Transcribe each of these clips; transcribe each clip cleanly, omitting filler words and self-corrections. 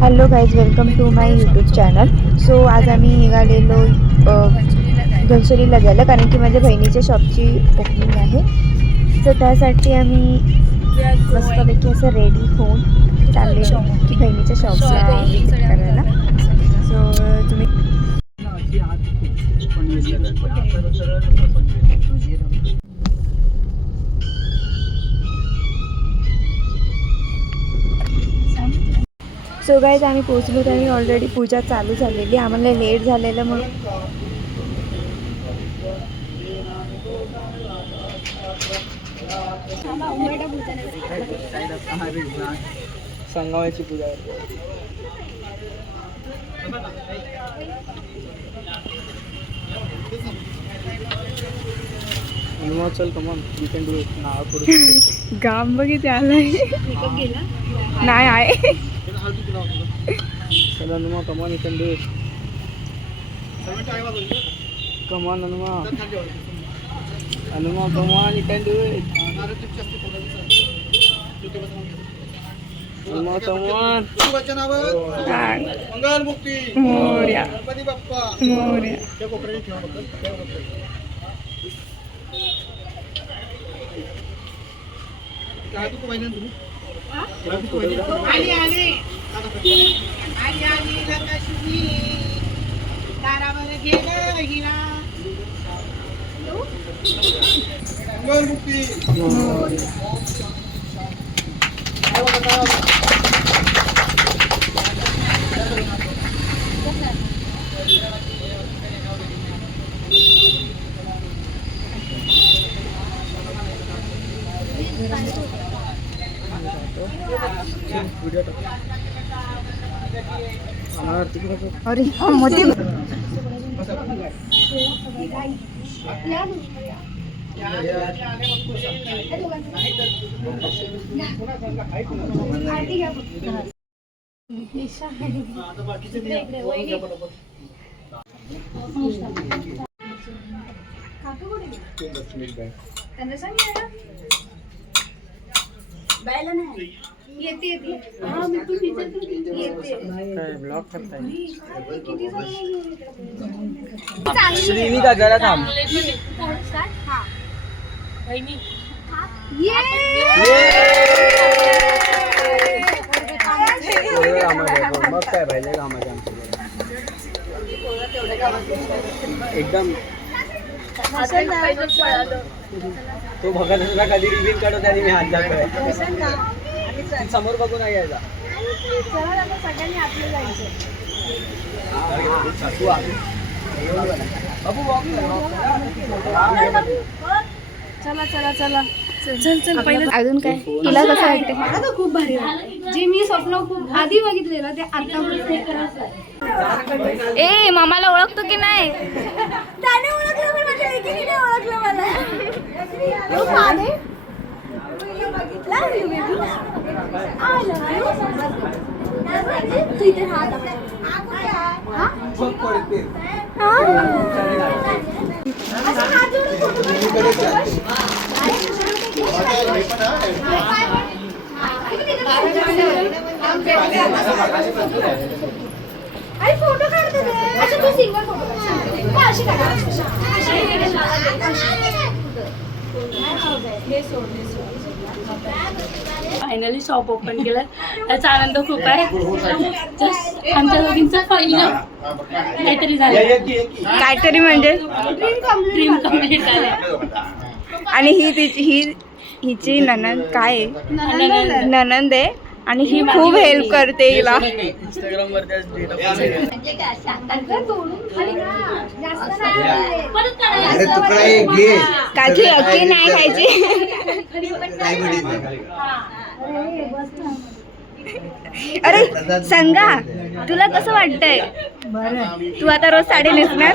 Hello guys, welcome to my YouTube channel. So आज आम्ही निघालेलो घनसोलीला जायला, कारण की माझ्या बहिणीच्या शॉपची ओपनिंग आहे. सो त्यासाठी आम्ही मस्तपैकी असं रेडी होऊन चाललेलो की बहिणीच्या शॉपला विजिट करायला. सो तुम्ही सो गाईज आम्ही पोचलो तर आम्ही ऑलरेडी पूजा चालू झालेली, आम्हाला लेट झालेलं मग संगमाची पूजा चल come on you can do it नाव पुढे गाम बघितलं आलंय नाही आहे. चल Anuma come on you can do it. Come on Anuma come on you can do it. Anuma come on. मंगल मुक्ती मोरया गणपती बाप्पा मोरया. त्या कोपऱ्याने ठेवा बघ. काय तू पाहिजे तुम्ही आली आली आली आली लक्ष्मी दारावर गेलं हिरा. मंगल मुक्ती अरे मध्ये ब्लॉग करताय श्रीनिका जरा थांब. मग काय पाहिजे कामाच्या एकदम तो बघत असला कधी रिव्हिंग काढतो त्याने मी हात दाखवाय समोर बघून नाही यायचा. चला चला चला चल चल पहिलं अजून काय तुला कसं वाटतं? मला तर खूप भारी वाटलं. जे मी स्वप्न खूप आधी बघितलेलं ते आता ए मामाला ओळखतो की नाही? त्याने ओळखलं पण माझ्या एकीने ओळखलं मला. यो पाने love you baby I love you. तू इथे राहत फोटो काढते. अच्छा तू single photo finally shop open केलं, त्याचा आनंद खूप आहे. आमच्या दोघींचा पहिलं काहीतरी झालं, काहीतरी म्हणजे ड्रीम कम्प्लीट झालं. आणि ही तिची हिची ननंद काय आहे? ननंद आहे आणि ही खूप हेल्प करते हिला. इंस्टाग्राम वर काकी अक्की नाही खायची. अरे संगा, तुला कसं वाटतंय? तू आता रोज साडी नेसणार?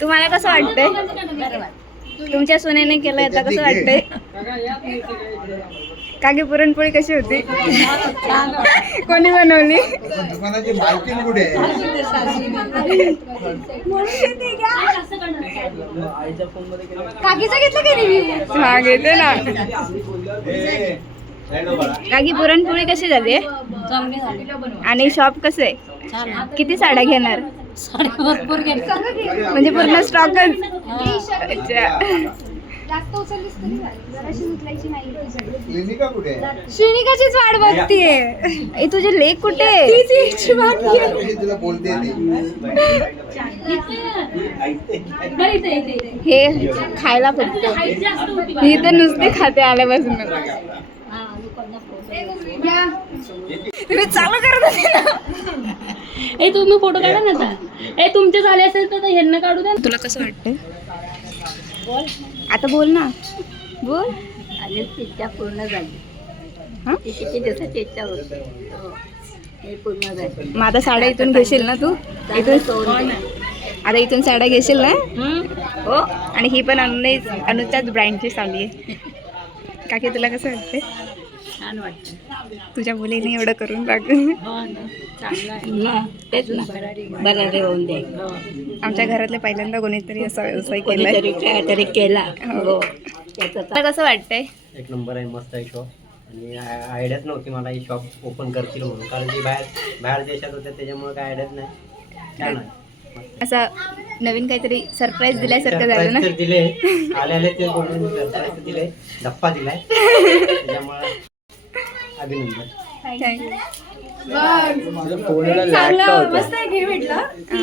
तुम्हाला कसं वाटतंय? तुमच्या सोन्याने केलं आता कसं वाटतंय? काकी पुरणपोळी कशी होती? कोणी बनवली? दुकानाची मालकीण कुठे आहे? काकीचं घेतलं का रिव्ह्यू? हा घेते ना. काकी पुरणपोळी कशी झाली आहे? चांगली झाली. आणि शॉप कसं आहे? छान आहे. किती साड्या घेणार? साडी भरपूर घेतली. म्हणजे पूर्ण स्टॉकच? अच्छा. क्लिनिका कुठे आहे? श्रीनिकाचीच वाट बघतीये. तुझे लेक कुठे आहे? मी तुला बोलते ती. बरं, इथे, इथे, इथे. हे खायला फक्त हाईट जास्त होती बा. मी तर नुसते खाते आल्यापासून. हा, दुकानला फोटो. तुम्ही चालू करत होते ना. ए तुम्ही फोटो काढा ना आता. ए तुमचे झाले असेल तर ह्यांना काढू द्या. तुला कसं वाटतं? आता बोल ना, बोल. आणि इच्छा पूर्ण झाली. हा? ती किती दिवसाची इच्छा होती. हे पूर्ण झाली. मग आता साड्या इथून घेशील ना तू? इथून आता इथून साड्या घेशील ना? हो. आणि ही पण अनुच्याच ब्रँडची साडी आहे. काकी तुला कसं वाटते? छान वाटतं. तुझ्या मुलीने एवढं करून टाकून हो ना, चांगलं आहे. तेच ना, बरं होऊन दे. आमच्या घरातले पहिल्यांदा कोणीतरी असा व्यवसाय केलाय. तरी केला. हो. तुला कसं वाटतंय? एक नंबर आहे, मस्त आहे शॉप. आणि आयडियाच नव्हती मला ही शॉप ओपन करतील म्हणून, कारण की बाहेर देशात होत्या त्याच्यामुळे काय आयडियाच नाही. छान आहे. असं नवीन काहीतरी सरप्राईज दिल्यासारखं झालं ना. Surprise तर दिले, आले ते बोलून surprise दिले, धप्पा दिलाय त्याच्यामुळे अभिनंदन. चांगलं मस्त एक हे भेटलं की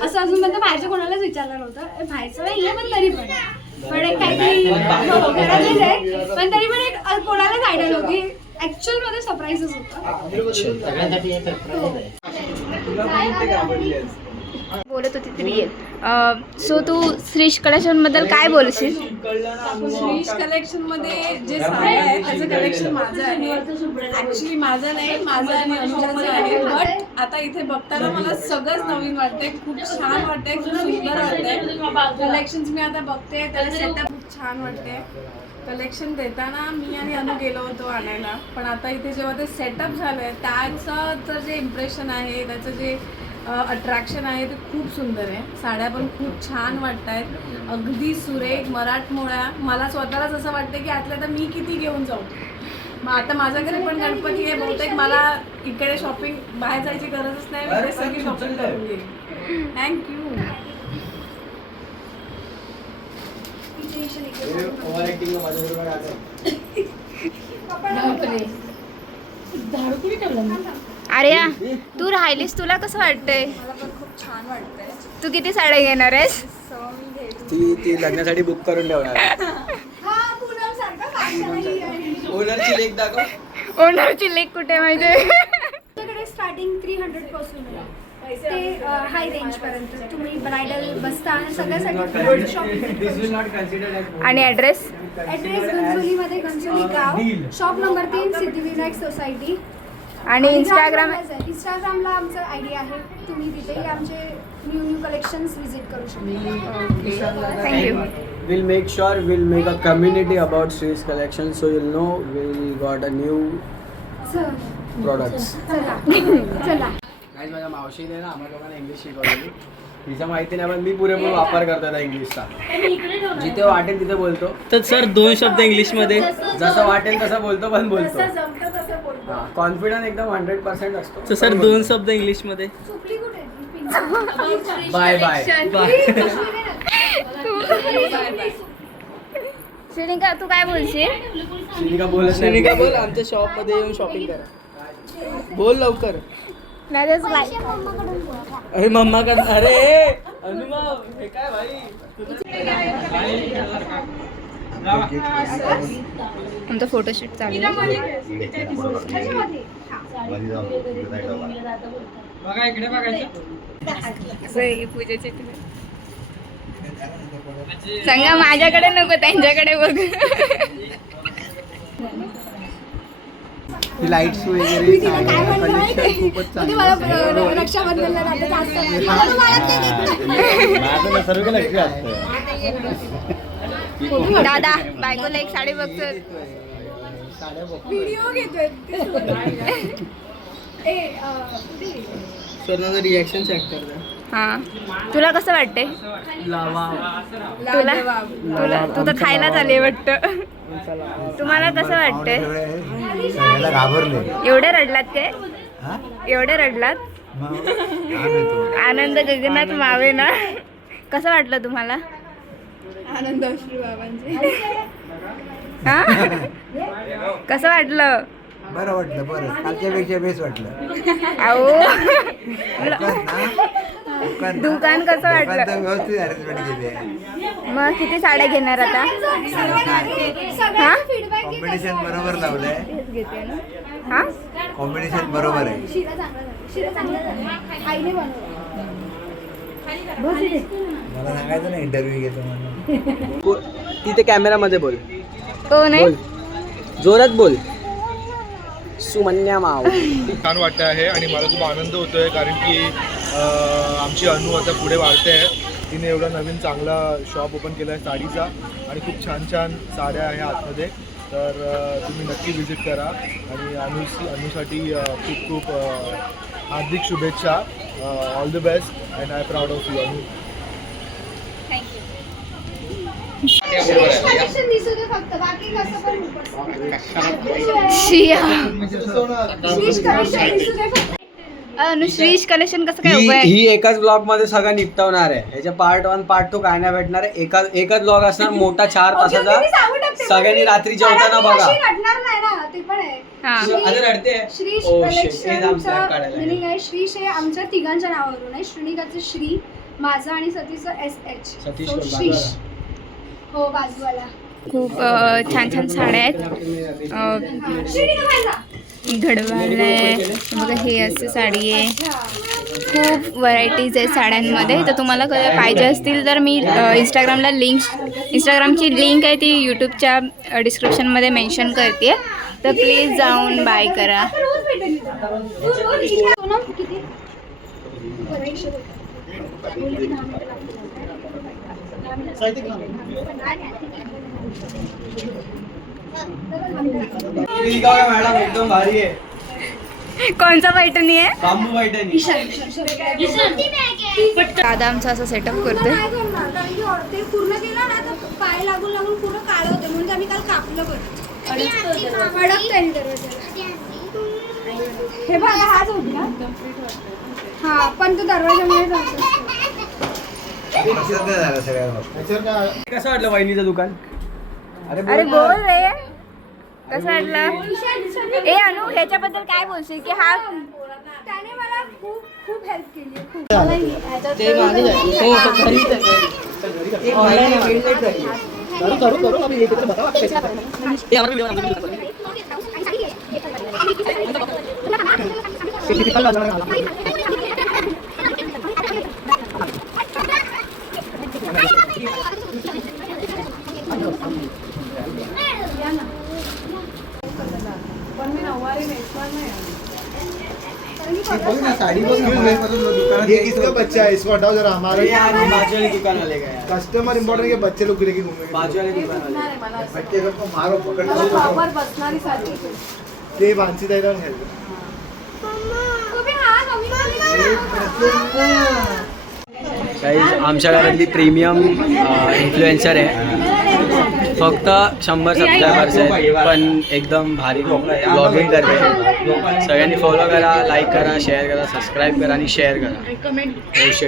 असं अजून पण बाहेरच्या कोणालाच विचारलं नव्हतं. बाहेरचं नाही पण तरी पण एक काहीतरी हो, घरातलेच आहे. पण तरी पण एक कोणालाच आयडिया नव्हती. ऍक्च्युअल मध्ये सरप्राईजच होतं. सगळ्यांसाठी हे surprise आहे. बोलत होती ती रिअल. सो तू श्रीश कलेक्शन बद्दल काय बोलशील? श्रीश कलेक्शन मध्ये जे साड्या आहे त्याचं कलेक्शन माझं आहे. ऍक्च्युली माझं नाही, माझं आणि अनुजाचं आहे. बट आता इथे बघताना मला सगळंच नवीन वाटतंय. खूप छान वाटतंय, खूप सुंदर वाटतंय. कलेक्शन्स मी आता बघते, त्याला सेटअप खूप छान वाटते. कलेक्शन देताना मी आणि अनु गेलो होतो आणायला, पण आता इथे जेव्हा ते सेटअप झालंय त्याचं जे इम्प्रेशन आहे, त्याचं जे अट्रॅक्शन आहे ते खूप सुंदर आहे. साड्या पण खूप छान वाटत आहेत, अगदी सुरेख मराठमोळ्या. मला स्वतःलाच असं वाटतं की आतल्या तर मी किती घेऊन जाऊ. मग आता माझ्या घरी पण गणपती आहे, बहुतेक मला इकडे शॉपिंग बाहेर जायची गरजच नाही, मी इकडे सगळी शॉपिंग करून घेईन. थँक्यू. झाडू कुठे ठेवलं ना? अरे तू राहिलीस, तुला कसं वाटतंय? मला पण खूप छान वाटतंय. तू किती साड्या घेणार आहेस? सो मी घेतो. ती लग्नासाठी बुक करून ठेवणार. हा पूनम सारखा ओनरची लेख दाखव. ओनरची लेक कुठे माहिती? आमच्याकडे स्टार्टिंग 300 पासून आहे. ते हाय रेंज पर्यंत तुम्ही ब्रायडल बसता सगळ्यासाठी शॉपिंग. आणि ॲड्रेस? ॲड्रेस घनसोलीमध्ये, घनसोली गाव, शॉप नंबर 3, सिद्धिविनायक सोसायटी. आणि इंस्टाग्राम? इंस्टाग्रामला आमचं आयडी आहे. तुम्ही तिथेही आमचे न्यू कलेक्शन्स विजिट करू शकता. Thank you. We'll make sure we'll make a community about Sri's collection, so you'll know we'll got a new products. चला चला. Guys, माझ्या मावशीने ना आम्हाला लोकांना इंग्लिश शिकवलेली. तिचं माहिती नाही, पण मी पुरेपूर वापर करतो त्या इंग्लिशचा. जिथे वाटेल तिथे बोलतो. तर सर 2 शब्द इंग्लिश मध्ये. जसं वाटेल तसं बोलतो, पण बोलतो. जमतं तसं बोलतो. कॉन्फिडन्स एकदम 100% असतो. तर सर 2 शब्द इंग्लिश मध्ये. चुकली कुठे? Bye bye. श्रीनिका तू काय बोलशील? श्रीनिका बोलत नाही. श्रीनिका बोल, आमच्या शॉप मध्ये येऊन शॉपिंग करा. बोल लवकर. अरे मम्मा कर. अरे अनुमा हे काय भाई. आमचा फोटोशूट चालू आहे. बघा इकडे बघायचं. असं आहे पूजेचे सांगा, माझ्याकडे नको, त्यांच्याकडे बघ. लाईट्स वगैरे मी तिला काय म्हणलं माहिती? खूपच ते चांगलं. मला रक्षाबंधनला राहतं जास्त. मला तर मला ते देत नाही. दादा बायकोला एक साडी बघतो. व्हिडिओ घेतोय. स्वतःचं रिॲक्शन चेक करता. हा, तुला कसं वाटतंय? तुला तुला तू तर खायला चालली वाटतं. तुम्हाला कसं वाटतंय? याला घाबरले. एवढे रडलात काय? हा? एवढे रडलात? मग घाम येतो. आनंद गगनात मावे ना. कसं वाटलं तुम्हाला? आनंद अश्रू बाबांचे. हा कसं वाटलं? बरं वाटलं, बरं. कालच्यापेक्षा बेस वाटलं. अहो दुकान दुकान कसं वाटलं? तर व्यवस्थित अरेंजमेंट केली आहे. मग किती साड्या घेणार आता? हा कॉम्बिनेशन बरोबर लावलंय. हा कॉम्बिनेशन बरोबर आहे. मला सांगायचं ना इंटरव्ह्यू घेतो म्हणून. तिथे कॅमेरामध्ये बोल. कोण आहे? जोरात बोल. सुमन्या माव. खूप छान वाटतं आहे आणि मला खूप आनंद होतो आहे कारण की आमची अनु आता पुढे वाढते आहे. तिने एवढा नवीन चांगला शॉप ओपन केला आहे साडीचा आणि खूप छान छान साड्या आहे आतमध्ये. तर तुम्ही नक्की व्हिजिट करा आणि अनुसाठी खूप खूप हार्दिक शुभेच्छा. All the best and I proud of you अनु. श्रीश कलेक्शन कसं काय उभं आहे? ही एकाच ब्लॉग मध्ये सगळं निपटवणार आहे. याच्या पार्ट 1 पार्ट 2 काय नाही भेटणार आहे. एकच ब्लॉग असणार मोठा 4 तासाचा. सगळ्यांनी रात्री जेवताना बघा. हा. अरे रडते. Shrish Oh shit. हे जाम कलेक्शनचा sad काढायला आहे. meaning आहे श्रीश हे आमच्या तिघांच्या नावावरून आहे. श्रीनिकाचं श्री, माझं आणि सतीचं SH. सतीश So, कोण? श्रीश हो बाजूवाला. खूप छान छान साड्या आहेत. श्रीनिका बाहेर जा. गडवाल आहे बघा, हे असे साडी आहे. खूप व्हरायटीज आहेत साड्यांमध्ये. तर तुम्हाला कधी पाहिजे असतील तर मी इंस्टाग्रामची लिंक आहे ती यूट्यूबच्या डिस्क्रिप्शनमध्ये मेन्शन करते. तर प्लीज जाऊन बाय करा. रोज भेटेल रोज इथे सोनम किती? मॅडम एकदम भारी आहे. कोणचा पैठणी आहे? बांबू पैठणी. दादा आमचा असं सेटअप करतोय. नाही करणार कारण की ते पूर्ण केलं ना तर पाय लागून लागून पूर्ण काळं होते म्हणून आम्ही काल कापलं हे बघा हाच होती ना. हा पण तो दरवाजामुळे झालं सगळ्या. कसं वाटलं वहिनीचं दुकान? अरे बोल रे, कसं वाटलं? ए अनु, ह्याच्याबद्दल काय बोलशील की हा त्याने मला खूप खूप हेल्प केली आहे, खूप. पण मी नऊवारी नेसणार नाही. ये किसका बच्चा है? इसको हटाओ जरा. हमारा बाजू वाले दुकान वाले गए. कस्टमर इम्पोर्टेंट है. बच्चे लोग लेके घूमेंगे. बाजू वाले दुकान वाले. नाही मला असं. बच्चे सबको मारो पकड़ मला प्रॉपर बसणारी साडी. ते वांची जायला घ्यायचं. तुम्ही हा कमी आमच्या घरातली प्रीमियम इन्फ्लुएन्सर आहे. फक्त 100 सबस्क्रायबर्स आहेत पण एकदम भारी ब्लॉगिंग करते. सगळ्यांनी फॉलो करा, लाईक करा, शेअर करा, सबस्क्राईब करा आणि शेअर करा. कमेंट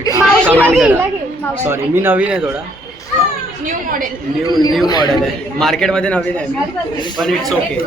करा. सॉरी मी नवीन आहे थोडा. न्यू मॉडेल आहे. मार्केटमध्ये नवीन आहे मी पण इट्स ओके.